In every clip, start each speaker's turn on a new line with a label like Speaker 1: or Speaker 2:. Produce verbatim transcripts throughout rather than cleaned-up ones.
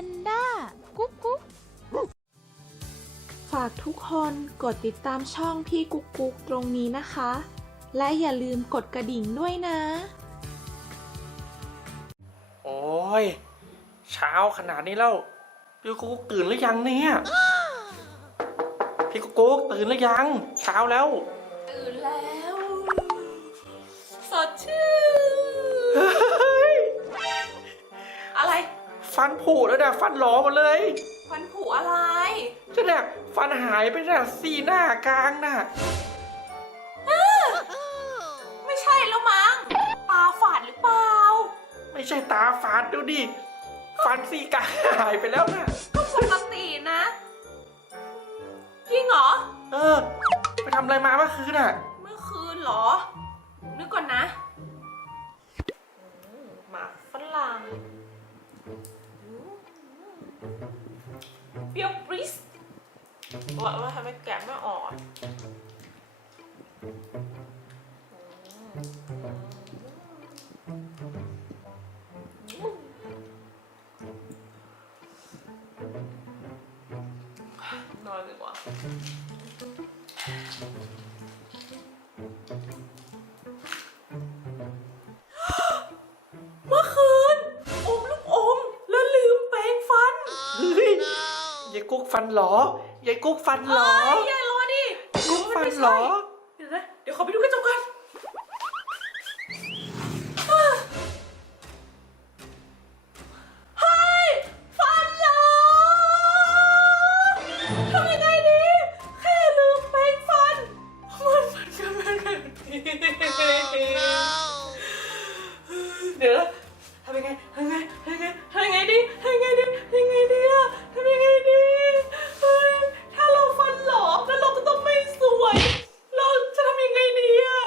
Speaker 1: นด้ากุ๊กกุ๊ก
Speaker 2: ฝากทุกคนกดติดตามช่องพี่กุ๊กกุ๊กตรงนี้นะคะ และอย่าลืมกดกระดิ่งด้วยนะ
Speaker 3: โอ้ยเช้าขนาดนี้แล้วพี่กุ๊กตื่นหรือยังเนี่ยพี่กุ๊กตื่นหรือยังเช้าแล้ว
Speaker 2: ตื่นแล้วสดชื่นอะไร
Speaker 3: ฟันผุแล้วนะฟันหลอหมดเลย
Speaker 2: ฟันผุอะไร
Speaker 3: จะเนี่ยฟันหายไปเนี่ยสี่หน้ากลางน่ะ
Speaker 2: ไม่ใช่แล้วมั้งตาฝาดหรือเปล่า
Speaker 3: ไม่ใช่ตาฝาดดูดิฟันสี่กลางหายไปแล้วนะ
Speaker 2: ก็ปกตินะจริงเหรอ
Speaker 3: เออไปทำอะไรมาเมื่อคืนน่ะ
Speaker 2: เมื่อคืนเหรอนึกก่อนนะหมากฝรั่งเปรี้ยวปริ๊สว่าว่าทำไมแกะไม่ออกนอนดีกว่าเมื่อคืนอมลูกอมแล้วลืมแปรงฟัน
Speaker 3: เฮ้ยยายกุ๊กฟันหรอยายกุ๊กฟันหรอย
Speaker 2: ายรอดิ
Speaker 3: กุ๊กฟันหรอ
Speaker 2: เดี๋ยวนะเดี๋ยวขอไปดูกระจกกันเฮ้ยฟันหรอทำยังไงดีแค่ลืมแปรงฟันมันมันก็เป็นแบบนี้เดี๋ยวทำยังไงทำยังไงทำยังไงทำยังไงดีทำยังไงดีทำยังไงดีอะทำยังไงดีเฮ้ยถ้าเราฟันหลอแล้วเราก็ต้องไม่สวยเราจะทำยังไงดีอะ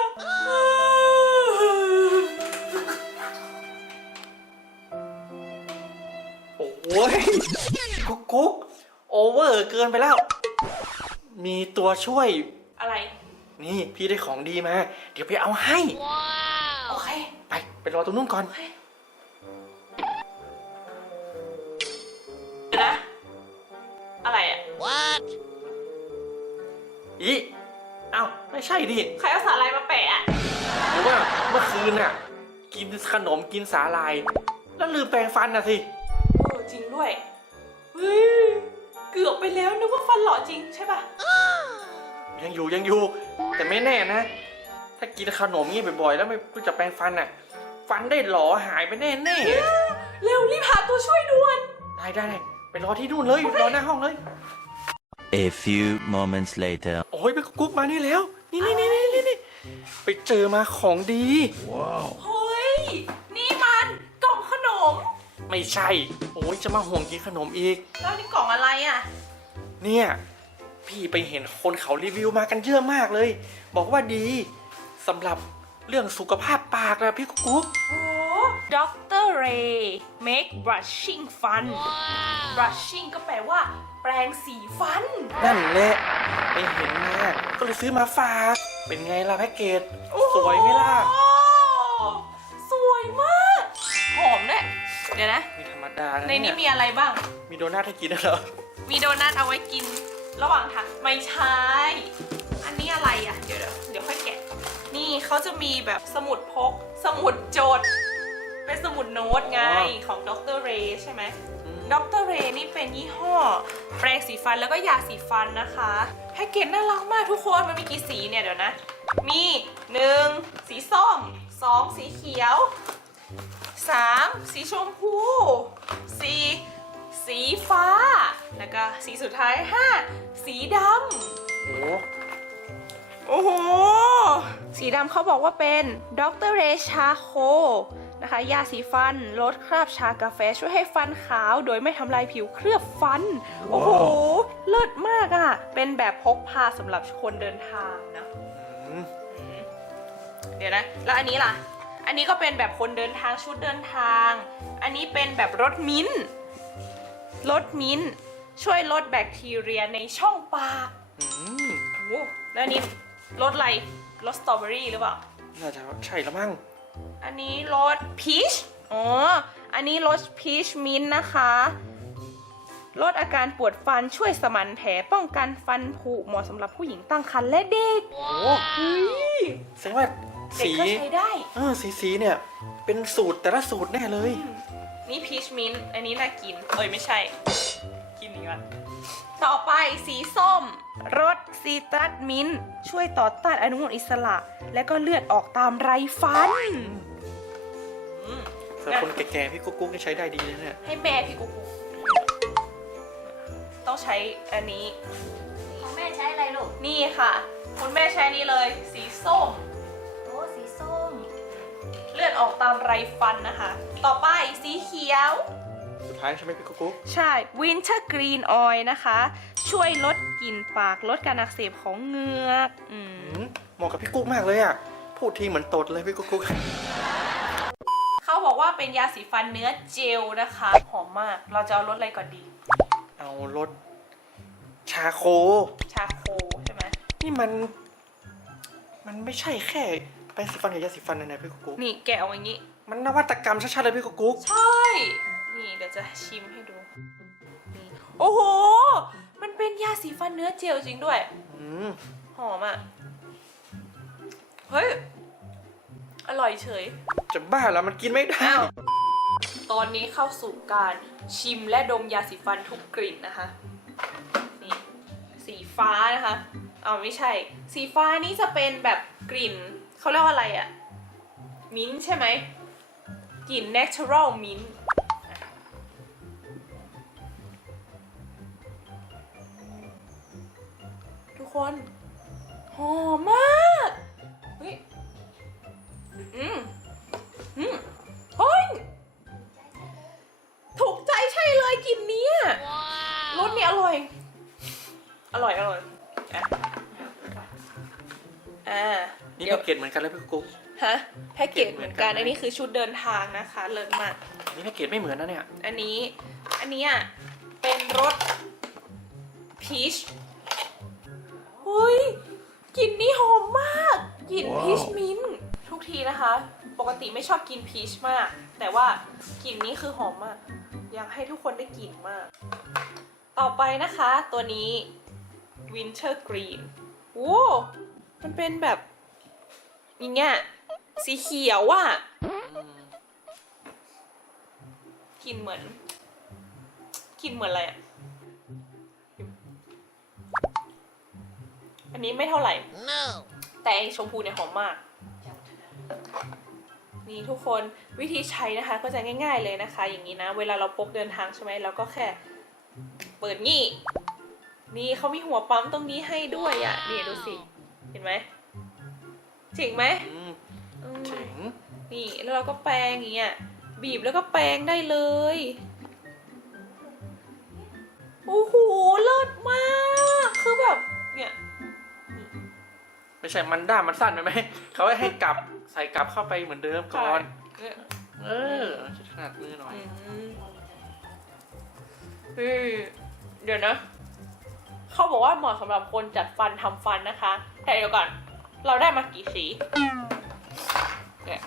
Speaker 3: โอ้ยกุ๊กกุ๊กโอเวอร์เกินไปแล้วมีตัวช่วย
Speaker 2: อะไร
Speaker 3: นี่พี่ได้ของดีมาเดี๋ยวไปเอาให้
Speaker 2: โอเค
Speaker 3: ไปไปรอตรงนู้นก่อน
Speaker 2: นะอะไรอ่ะ
Speaker 1: What
Speaker 3: อีเอ้าไม่ใช่ดิ
Speaker 2: ใครเอาสาลายมาแปะอ่ะ
Speaker 3: หรือว่าเมื่อคืนน่ะกินขนมกินสาลายแล้วลืมแปรงฟันน่ะสิ
Speaker 2: เออจริงด้วยเฮ้ยเกือบไปแล้วนึกว่าฟันหล่อจริงใช่ป่ะ
Speaker 3: ยังอยู่ยังอยู่แต่ไม่แน่นะถ้ากินขนมงี้บ่อยๆแล้วไม่รู้จักแปรงฟันน่ะฟันได้หลอหายไปแน่แน่
Speaker 2: เร็วรีบหาตัวช่วยด่วน
Speaker 3: ได้ได้ไปรอที่นู่นเลยรอหน้าห้องเลย
Speaker 4: A few moments later
Speaker 3: โอ้ยไปกุ๊กมานี่แล้วนี่นี่นี่นี่นี่ไปเจอมาของดี
Speaker 2: ว้าวเฮ้ยนี่มันกล่องขนม
Speaker 3: ไม่ใช่โอ้ยจะมาห่วงกินขนมอีก
Speaker 2: แล้วนี่กล่องอะไรอ่ะ
Speaker 3: เนี่ยพี่ไปเห็นคนเขารีวิวมากันเยอะมากเลยบอกว่าดีสำหรับเรื่องสุขภาพปากนะพี่กุ๊กกุ๊ก
Speaker 2: โอ้ด็อกเตอร์เรย์ make brushing fun brushing ก็แปลว่าแปรงสีฟัน
Speaker 3: นั่นแหละไปเห็นมาก็เลยซื้อมาฝากเป็นไงล่ะแพ็กเกจสวยไหมล่ะ
Speaker 2: สวยมากหอมด้วยเดี๋ยวนะ
Speaker 3: มีธรรมดา
Speaker 2: ในนี้มีอะไรบ้าง
Speaker 3: มีโดนัทให้กินเหรอ
Speaker 2: มีโดนัทเอาไว้กินระหว่างทางไม่ใช่อันนี้อะไรอ่ะเดี๋ยวเดี๋ยวค่อยแกะนี่เขาจะมีแบบสมุดพกสมุดจดเป็นสมุดโน้ตไงของดรเรย์ใช่ไหมดรเรย์นี่เป็นยี่ห้อแปรงสีฟันแล้วก็ยาสีฟันนะคะแพ็กเกจน่ารักมากทุกคนมันมีกี่สีเนี่ยเดี๋ยวนะมีหนึ่งสีส้มสองสีเขียวสามสีชมพูสี่สีฟ้าแล้วก็สีสุดท้ายห้าสีดำโอ้โอ้โหสีดำเขาบอกว่าเป็นดรเรย์ชาโคนะคะยาสีฟันลดคราบชากาแฟช่วยให้ฟันขาวโดยไม่ทำลายผิวเคลือบฟันโอ้โหเลิศมากอ่ะเป็นแบบพกพาสำหรับคนเดินทางนะเดี๋ยวนะแล้วอันนี้ล่ะอันนี้ก็เป็นแบบคนเดินทางชุดเดินทางอันนี้เป็นแบบรสมิ้นท์รสมิ้นท์ช่วยลดแบคทีเรียในช่องปากโอ้แล้วอันนี้รสอะไรรสสตรอเบอรี่หรือเปล่า
Speaker 3: น่าจะใช่แล้วมั้ง
Speaker 2: อันนี้รสพีชอ๋ออันนี้รสพีชมิ้นท์นะคะลดอาการปวดฟันช่วยสมานแผลป้องกันฟันผุเหมาะสำหรับผู้หญิงตั้งครรภ์และเด็ก
Speaker 3: โอ้แสดงว่า
Speaker 2: เด็ก
Speaker 3: สี
Speaker 2: ก็ใช้ได้
Speaker 3: เออสีสีเนี่ย เป็นสูตรแต่ละสูตรแน่เลย
Speaker 2: นี่พีชมิ้นท์อันนี้น่ากิน เอ้ยไม่ใช่ กินนี้ก่อนต่อไปสีส้มรสซีตรัสมิ้นท์ช่วยต่อต้านอนุมูลอิสระ และก็เลือดออกตามไรฟันอืม
Speaker 3: สำหรับคนแก่ๆพี่กุ๊กกุ๊กนี่ใช้ได้ดีเลยเนี่ย
Speaker 2: ให้แม่พี่กุ๊กต้องใช้อันนี้
Speaker 1: ของแม่ใช้อะไรลูก
Speaker 2: นี่ค่ะ คุณแม่ใช้นี่เลย สีส้ม
Speaker 1: โอ้สีส้ม
Speaker 2: เลือดออกตามไรฟันนะคะ ต่อไปสีเขียว
Speaker 3: สุดท้ายใช่ไหมพี่กุ๊กกุ๊ก
Speaker 2: ใช่ Winter Green Oil นะคะ ช่วยลดกลิ่นปากลดการอักเสบของเหงือกอืม
Speaker 3: อืมเหมาะกับพี่กุ๊กมากเลยอ่ะ พูดทีเหมือนตดเลยพี่กุ๊กกุ๊ก
Speaker 2: เขาบอกว่าเป็นยาสีฟันเนื้อเจลนะคะ หอมมาก เราจะเอารสอะไรก่อนดี
Speaker 3: เอารสชาโค
Speaker 2: ชาโคใช่ไหม
Speaker 3: นี่มัน มันไม่ใช่แค่แปรงสีฟันกับยาสีฟันนะเนี่ยพี่กุ๊กกุ๊ก
Speaker 2: นี่แกะเอาอย่างนี้
Speaker 3: มันนวัตกรรมชัดๆเลยพี่กุ๊กกุ๊ก
Speaker 2: ใช่ นี่เดี๋ยวจะชิมให้ดูนี่โอ้โห มันเป็นยาสีฟันเนื้อเจลจริงด้วย
Speaker 3: อืม
Speaker 2: หอมอ่ะ เฮ้ย อร่อยเฉย
Speaker 3: จะบ้าแล้วมันกินไม่ได้
Speaker 2: อ้าว ตอนนี้เข้าสู่การชิมและดมยาสีฟันทุกกลิ่นนะคะ นี่ สีฟ้านะคะเอาไม่ใช่ สีฟ้านี้จะเป็นแบบกลิ่น เขาเรียกว่าอะไรอะมิ้นท์ใช่ไหม กลิ่น natural mint ทุกคน หอมมากเฮ้ยอืมอืมเฮ้ย ถูกใจใช่เลยกลิ่นเนี้ยรสเนี่ยอร่อย อร่อย อร่อย อ่ะ อ่า
Speaker 3: นี่
Speaker 2: เดี๋ยว
Speaker 3: แพ็กเกจเหมือนกันเลยพี่กุ๊กกุ๊ก
Speaker 2: ฮะ แพ็กเกจเหมือนกัน อันนี้คือชุดเดินทางนะคะ เลิศมาก
Speaker 3: นี่แพ็กเกจไม่เหมือนนะเนี่ย
Speaker 2: อันนี้ อันนี้อ่ะ เป็นรสพีชเฮ้ยกลิ่นนี้หอมมากกลิ่นพีชมิ้นท์ทุกทีนะคะ ปกติไม่ชอบกินพีชมาก แต่ว่ากลิ่นนี้คือหอมมาก อยากให้ทุกคนได้กลิ่นมาก ต่อไปนะคะ ตัวนี้ Winter Green โอ้มันเป็นแบบอย่างเงี้ยสีเขียวอ่ะกลิ่นเหมือนกลิ่นเหมือนอะไรอ่ะ อันนี้ไม่เท่าไหร่ no. แต่ไอ้ชมพูเนี่ยหอมมาก นี่ทุกคนวิธีใช้นะคะก็จะง่ายๆเลยนะคะ อย่างนี้นะ เวลาเราพกเดินทางใช่ไหมเราก็แค่เปิดงี้ นี่เขามีหัวปั๊มตรงนี้ให้ด้วยอ่ะ นี่ดูสิ เห็นไหมเจ๋งไหม
Speaker 3: อืม
Speaker 2: อืม
Speaker 3: เจ๋ง
Speaker 2: นี่แล้วเราก็แปรงอย่างเงี้ยบีบแล้วก็แปรงได้เลย โอ้โหเลิศมากคือแบบเนี่ย
Speaker 3: ไม่ใช่มันด้ามมันสั้นไปไหม เขาให้ให้กลับใส่กลับเข้าไปเหมือนเดิมก่อน
Speaker 2: เนี่ย
Speaker 3: เออจะถนัดมือหน่อย
Speaker 2: อืมเฮ้ยเดี๋ยวนะ เขาบอกว่าเหมาะสำหรับคนจัดฟันทำฟันนะคะ แต่เดี๋ยวก่อน เราได้มากี่สีเนี่ย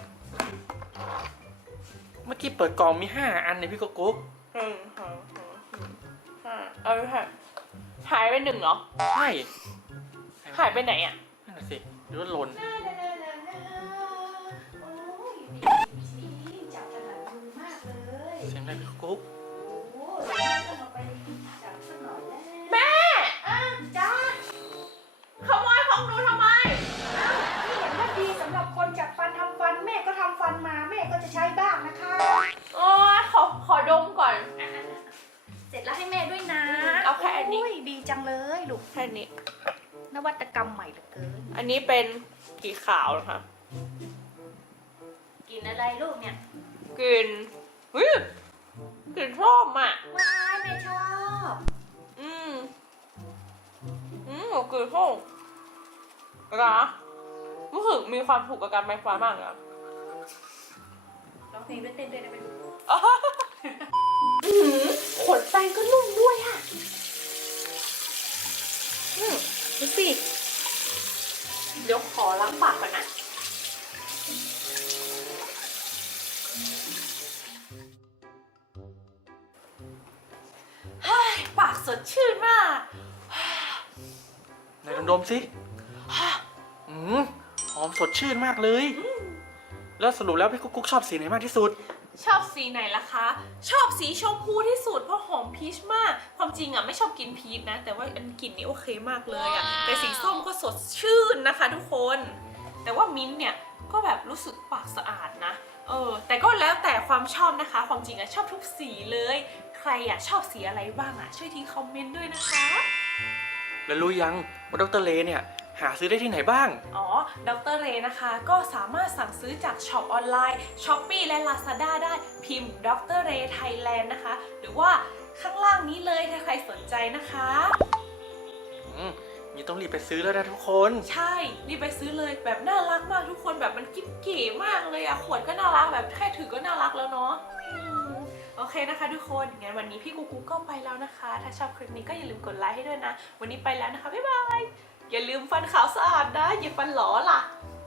Speaker 3: เมื่อกี้เปิดกล่องมีห้าอันในพี่กุ๊กกุ๊ก
Speaker 2: หนึ่งสองสามสี่ห้าเอาไปค่ะหายไปหนึ่งเหรอ
Speaker 3: ใช่
Speaker 2: หายไปไหนอ่ะ
Speaker 3: นั่นน่ะสิหรือว่าหล่น
Speaker 1: โอ้ยสีจับถนัดมือมากเลย
Speaker 3: เสียงอะไรพี่กุ๊ก
Speaker 1: โอ้ยแม่ต้องเอาไปจับสักหน่อยแล้ว
Speaker 2: แม่
Speaker 1: อ้าวจ้า
Speaker 2: ขโมยของหนูทำไม
Speaker 1: อ้าวที่เห็นว่าดีสำหรับคนจัดฟันทำฟันแม่ก็ทำฟันมาแม่ก็จะใช้บ้างนะคะ
Speaker 2: โอ้ยขอขอดมก่อน
Speaker 1: เสร็จแล้วให้แม่ด้วยนะ
Speaker 2: เอาแค่อันนี้
Speaker 1: โยดีจังเลยลูก
Speaker 2: แค่นี้
Speaker 1: นวัตกรรมใหม่เหลือเกิน
Speaker 2: อันนี้เป็นสีขาวนะคะ
Speaker 1: กินอะไรลูกเนี่ย
Speaker 2: กลิ่นเฮ้ยกลิ่นส้มอ่ะ
Speaker 1: ว้ายแม่ชอบ
Speaker 2: อืม อืมกลิ่นส้มนะรู้สึกมีความถูกกับการไฟฟ้ามากเลยอะ
Speaker 1: ร้องเพลงด้วยเต้นด้วยได้ไหมลูก
Speaker 2: อื้อหือขนแปรงก็นุ่มด้วยอ่ะอืมดูสิ เดี๋ยวขอล้างปากก่อนนะสดชื่นมาก
Speaker 3: ไหนลองดมสิอืมหอมสดชื่นมากเลย แล้วสรุปแล้วพี่กุ๊กกุ๊กชอบสีไหนมากที่สุด
Speaker 2: ชอบสีไหนล่ะคะ ชอบสีชมพูที่สุดเพราะหอมพีชมาก ความจริงอ่ะไม่ชอบกินพีชนะ แต่ว่าอันกลิ่นนี้โอเคมากเลยอ่ะ แต่สีส้มก็สดชื่นนะคะทุกคน แต่ว่ามิ้นท์เนี่ยก็แบบรู้สึกปากสะอาดนะ เออ แต่ก็แล้วแต่ความชอบนะคะ ความจริงอ่ะชอบทุกสีเลย ใครอ่ะชอบสีอะไรบ้างอ่ะช่วยทิ้งคอมเมนต์ด้วยนะคะ
Speaker 3: แล้วรู้ยังว่าดรเลเนี่ยหาซื้อได้ที่ไหนบ้าง
Speaker 2: อ๋อ ดรเรนะคะ ก็สามารถสั่งซื้อจากช็อปออนไลน์ Shopee และ Lazada ได้ พิมพ์ ดรเร Thailand นะคะ หรือว่าข้างล่างนี้เลยถ้าใครสนใจนะคะ
Speaker 3: อืมนี่ต้องรีบไปซื้อแล้วนะทุกคน
Speaker 2: ใช่ รีบไปซื้อเลย แบบน่ารักมากทุกคน แบบมันกิ๊บเก๋มากเลยอะขวดก็น่ารัก แบบแค่ถือก็น่ารักแล้วเนาะอืมโอเคนะคะทุกคน งั้นวันนี้พี่กูกูก็ไปแล้วนะคะ ถ้าชอบคลิปนี้ก็อย่าลืมกดไลค์ให้ด้วยนะ วันนี้ไปแล้วนะคะ บ๊ายบาย อย่าลืมฟันขาวสะอาดนะ อย่าฟันหลอล่ะ